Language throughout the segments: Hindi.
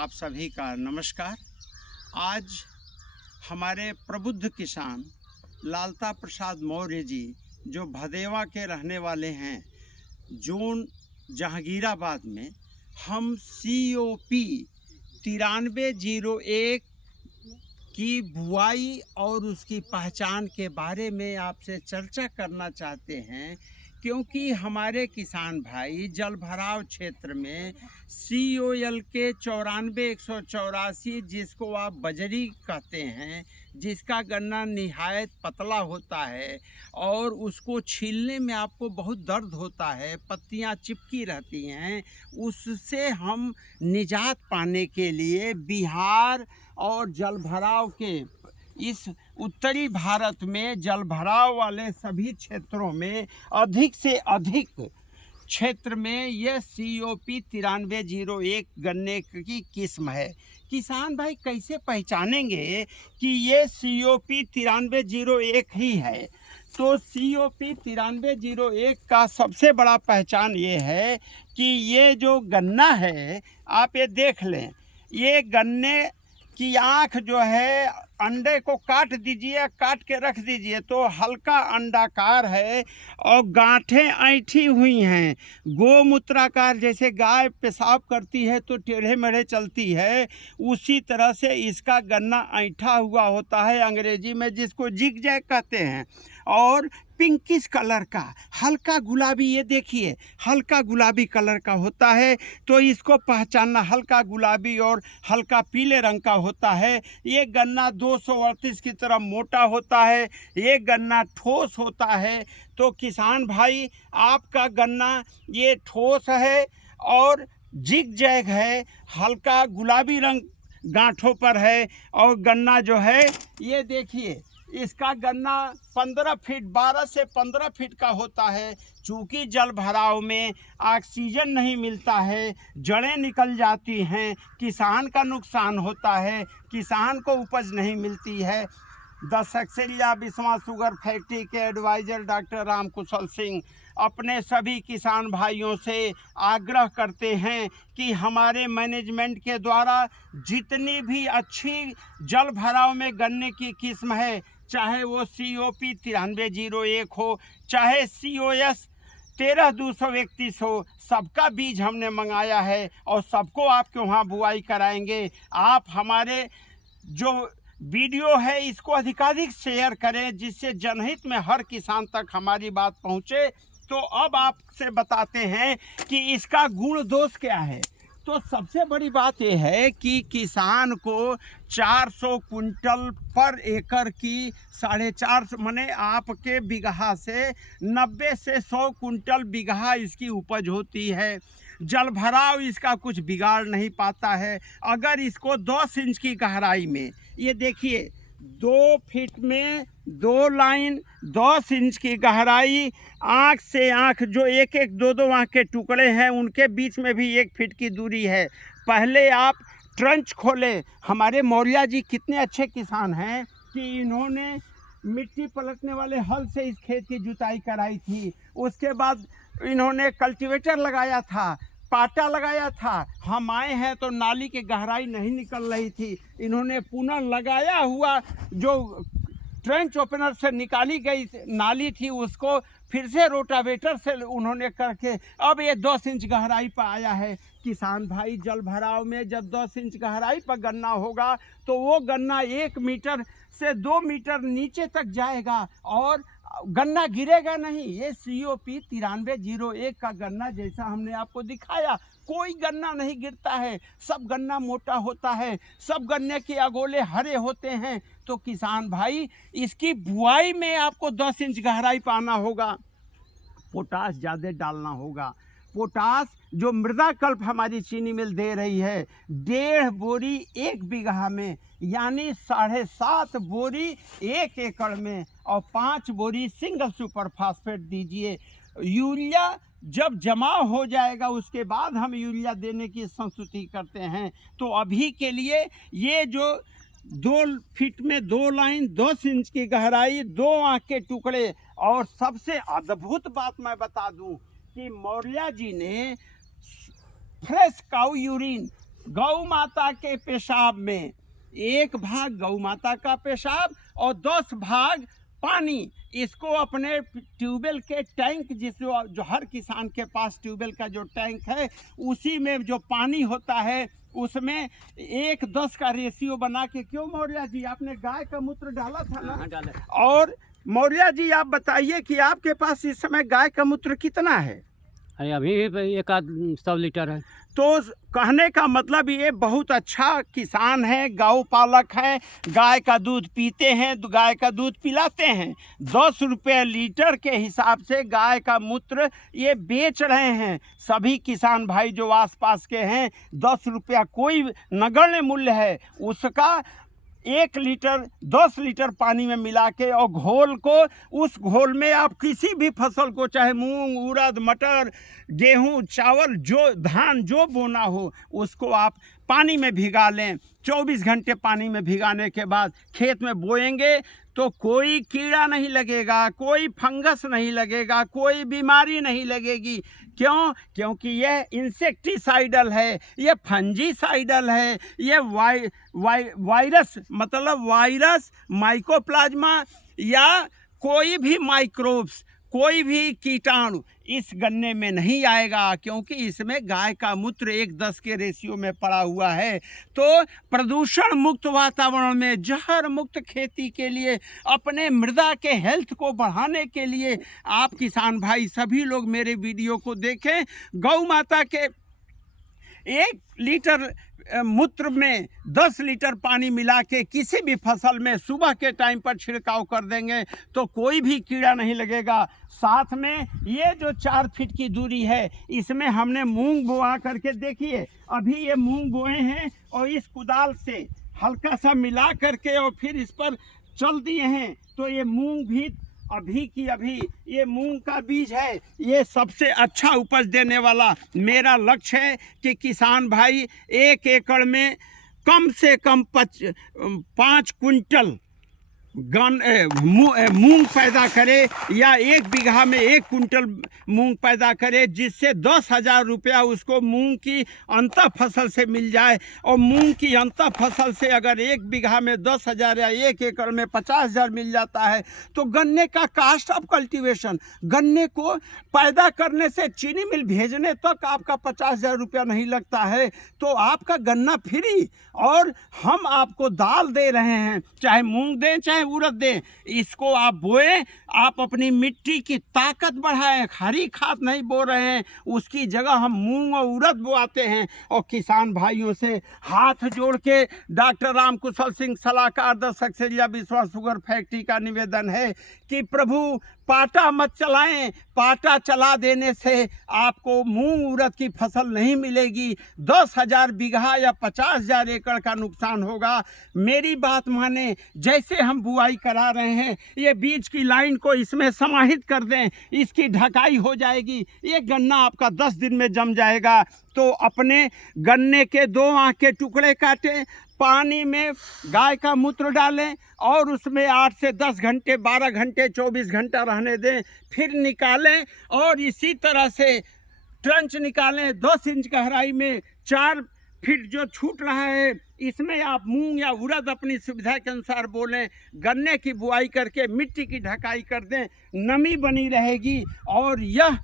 आप सभी का नमस्कार। आज हमारे प्रबुद्ध किसान लालता प्रसाद मौर्य जी, जो भदेवा के रहने वाले हैं, जोन जहांगीराबाद में, हम COP 9301 की बुआई और उसकी पहचान के बारे में आपसे चर्चा करना चाहते हैं, क्योंकि हमारे किसान भाई जल भराव क्षेत्र में COL के 94-184, जिसको आप बजरी कहते हैं, जिसका गन्ना निहायत पतला होता है और उसको छीलने में आपको बहुत दर्द होता है, पत्तियां चिपकी रहती हैं, उससे हम निजात पाने के लिए बिहार और जल भराव के इस उत्तरी भारत में जल भराव वाले सभी क्षेत्रों में अधिक से अधिक क्षेत्र में यह COP 9301 गन्ने की किस्म है। किसान भाई कैसे पहचानेंगे कि ये COP 9301 ही है? तो COP 9301 का सबसे बड़ा पहचान ये है कि ये जो गन्ना है, आप ये देख लें, ये गन्ने की आँख जो है, अंडे को काट दीजिए, काट के रख दीजिए तो हल्का अंडाकार है और गांठें ऐंठी हुई हैं, गोमूत्राकार। जैसे गाय पेशाब करती है तो टेढ़े मेढ़े चलती है, उसी तरह से इसका गन्ना ऐंठा हुआ होता है, अंग्रेजी में जिसको जिग जैग कहते हैं। और पिंकिश कलर का हल्का गुलाबी, ये देखिए हल्का गुलाबी कलर का होता है। तो इसको पहचानना, हल्का गुलाबी और हल्का पीले रंग का होता है। ये गन्ना 238 की तरह मोटा होता है, ये गन्ना ठोस होता है। तो किसान भाई, आपका गन्ना ये ठोस है और जिग जैग है, हल्का गुलाबी रंग गांठों पर है। और गन्ना जो है, ये देखिए इसका गन्ना 15 फीट, 12 से 15 फीट का होता है। चूँकि जल भराव में ऑक्सीजन नहीं मिलता है, जड़ें निकल जाती हैं, किसान का नुकसान होता है, किसान को उपज नहीं मिलती है। The Saksaria Biswa sugar factory के एडवाइज़र डॉक्टर राम कुशल सिंह अपने सभी किसान भाइयों से आग्रह करते हैं कि हमारे मैनेजमेंट के द्वारा जितनी भी अच्छी जल भराव में गन्ने की किस्म है, चाहे वो COP 9301 हो, चाहे COS 13231 हो, सबका बीज हमने मंगाया है और सबको आपके वहाँ बुआई कराएंगे। आप हमारे जो वीडियो है इसको अधिकाधिक शेयर करें, जिससे जनहित में हर किसान तक हमारी बात पहुँचे। तो अब आपसे बताते हैं कि इसका गुण दोष क्या है। तो सबसे बड़ी बात यह है कि किसान को 400 कुंटल पर एकड़ की 4.5 माने आपके बीघा से 90 से 100 कुंटल बीघा इसकी उपज होती है। जल भराव इसका कुछ बिगाड़ नहीं पाता है। अगर इसको 10 इंच की गहराई में, ये देखिए 2 फीट में 2 लाइन, 10 इंच की गहराई, आँख से आँख जो एक एक 2-2 आँख के टुकड़े हैं, उनके बीच में भी 1 फीट की दूरी है। पहले आप ट्रंच खोलें। हमारे मौर्या जी कितने अच्छे किसान हैं कि इन्होंने मिट्टी पलटने वाले हल से इस खेत की जुताई कराई थी। उसके बाद इन्होंने कल्टीवेटर लगाया था, पाटा लगाया था। हम आए हैं तो नाली की गहराई नहीं निकल रही थी, इन्होंने पुनः लगाया हुआ जो ट्रेंच ओपनर से निकाली गई नाली थी, उसको फिर से रोटावेटर से उन्होंने करके अब ये 10 इंच गहराई पर आया है। किसान भाई, जल भराव में जब 10 इंच गहराई पर गन्ना होगा तो वो गन्ना 1 मीटर से 2 मीटर नीचे तक जाएगा और गन्ना गिरेगा नहीं। ये COP 9301 का गन्ना जैसा हमने आपको दिखाया, कोई गन्ना नहीं गिरता है, सब गन्ना मोटा होता है, सब गन्ने के अगोले हरे होते हैं। तो किसान भाई, इसकी बुआई में आपको 10 इंच गहराई पाना होगा, पोटास ज़्यादा डालना होगा। पोटास जो मृदा कल्प हमारी चीनी मिल दे रही है, 1.5 बोरी 1 बीघा में, यानी 7.5 बोरी 1 एकड़ में, और 5 बोरी सिंगल सुपर फास्फेट दीजिए। यूरिया जब जमा हो जाएगा उसके बाद हम यूरिया देने की संस्तुति करते हैं। तो अभी के लिए ये जो 2 फीट में 2 लाइन, 10 इंच की गहराई, 2 आँख के टुकड़े, और सबसे अद्भुत बात मैं बता दूं कि मौर्या जी ने फ्रेश काऊ यूरिन गौ माता के पेशाब में 1 भाग गौ माता का पेशाब और 10 भाग पानी, इसको अपने ट्यूबवेल के टैंक, जो हर किसान के पास ट्यूबवेल का जो टैंक है उसी में जो पानी होता है उसमें 1:10 का रेशियो बना के। क्यों मौर्य जी, आपने गाय का मूत्र डाला था ना? डाला। और मौर्य जी आप बताइए कि आपके पास इस समय गाय का मूत्र कितना है? अरे अभी 100 लीटर है। तो कहने का मतलब ये बहुत अच्छा किसान है, गौ पालक है, गाय का दूध पीते हैं, गाय का दूध पिलाते हैं। 10 रुपये लीटर के हिसाब से गाय का मूत्र ये बेच रहे हैं। सभी किसान भाई जो आसपास के हैं, 10 रुपया कोई नगण्य मूल्य है उसका। 1 लीटर 10 लीटर पानी में मिला के और घोल को, उस घोल में आप किसी भी फसल को, चाहे मूंग, उड़द, मटर, गेहूं, चावल, जो धान जो बोना हो उसको आप पानी में भिगा लें। 24 घंटे पानी में भिगाने के बाद खेत में बोएंगे तो कोई कीड़ा नहीं लगेगा, कोई फंगस नहीं लगेगा, कोई बीमारी नहीं लगेगी। क्यों? क्योंकि यह इंसेक्टिसाइडल है, ये फंजीसाइडल है, ये वायरस मतलब वायरस, माइकोप्लाज्मा या कोई भी माइक्रोब्स, कोई भी कीटाणु इस गन्ने में नहीं आएगा, क्योंकि इसमें गाय का मूत्र 1:10 के रेशियो में पड़ा हुआ है। तो प्रदूषण मुक्त वातावरण में, जहर मुक्त खेती के लिए, अपने मृदा के हेल्थ को बढ़ाने के लिए आप किसान भाई सभी लोग मेरे वीडियो को देखें। गौ माता के 1 लीटर मूत्र में 10 लीटर पानी मिला के किसी भी फसल में सुबह के टाइम पर छिड़काव कर देंगे तो कोई भी कीड़ा नहीं लगेगा। साथ में ये जो 4 फीट की दूरी है इसमें हमने मूंग बोआ करके, देखिए अभी ये मूंग बोए हैं और इस कुदाल से हल्का सा मिला करके और फिर इस पर चल दिए हैं। तो ये मूंग भी अभी की अभी ये मूंग का बीज है, ये सबसे अच्छा उपज देने वाला मेरा लक्ष्य है कि किसान भाई 1 एकड़ में कम से कम 5 कुंटल मूंग पैदा करे, या 1 बीघा में 1 कुंटल मूंग पैदा करे, जिससे 10,000 रुपया उसको मूंग की अंतः फसल से मिल जाए। और मूंग की अंतः फसल से अगर 1 बीघा में 10,000 या 1 एकड़ में 50,000 मिल जाता है तो गन्ने का कास्ट ऑफ कल्टीवेशन, गन्ने को पैदा करने से चीनी मिल भेजने तक आपका 50,000 रुपया नहीं लगता है। तो आपका गन्ना फ्री, और हम आपको दाल दे रहे हैं, चाहे मूंग दें चाहे उड़द दें, इसको आप बोएं, आप अपनी मिट्टी की ताकत बढ़ाएं। हरी खाद नहीं बो रहे हैं, उसकी जगह हम मूंग और उड़द बोआते हैं। और किसान भाइयों से हाथ जोड़ के डॉक्टर राम कुशल सिंह सलाहकार द सक्सेरिया विश्वास शुगर फैक्ट्री का निवेदन है कि प्रभु पाटा मत चलाएं। पाटा चला देने से आपको मूंग उड़द की फसल नहीं मिलेगी, 10,000 बीघा या 50,000 एकड़ का नुकसान होगा। मेरी बात माने, जैसे हम बुआई करा रहे हैं, ये बीज की लाइन को इसमें समाहित कर दें, इसकी ढकाई हो जाएगी, ये गन्ना आपका 10 दिन में जम जाएगा। तो अपने गन्ने के 2 आंख के टुकड़े काटें, पानी में गाय का मूत्र डालें और उसमें 8 से 10 घंटे, 12 घंटे, 24 घंटा रहने दें, फिर निकालें। और इसी तरह से ट्रंच निकालें 10 इंच गहराई में, 4 फीट जो छूट रहा है इसमें आप मूंग या उड़द अपनी सुविधा के अनुसार बोलें। गन्ने की बुआई करके मिट्टी की ढकाई कर दें, नमी बनी रहेगी। और यह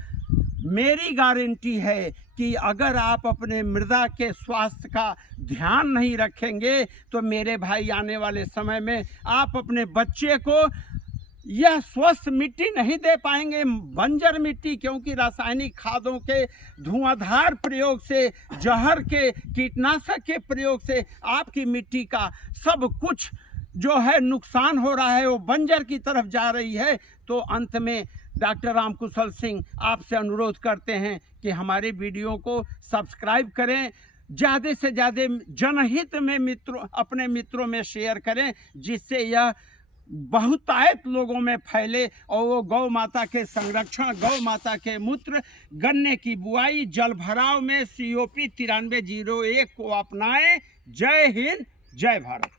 मेरी गारंटी है कि अगर आप अपने मृदा के स्वास्थ्य का ध्यान नहीं रखेंगे तो मेरे भाई आने वाले समय में आप अपने बच्चे को यह स्वस्थ मिट्टी नहीं दे पाएंगे, बंजर मिट्टी। क्योंकि रासायनिक खादों के धुआंधार प्रयोग से, जहर के, कीटनाशक के प्रयोग से आपकी मिट्टी का सब कुछ जो है नुकसान हो रहा है, वो बंजर की तरफ जा रही है। तो अंत में डॉक्टर राम कुशल सिंह आपसे अनुरोध करते हैं कि हमारे वीडियो को सब्सक्राइब करें, ज़्यादा से ज़्यादा जनहित में अपने मित्रों में शेयर करें, जिससे यह बहुतायत लोगों में फैले और वो गौ माता के संरक्षण, गौ माता के मूत्र, गन्ने की बुआई, जल भराव में COP 9301 को अपनाएं। जय हिंद, जय भारत।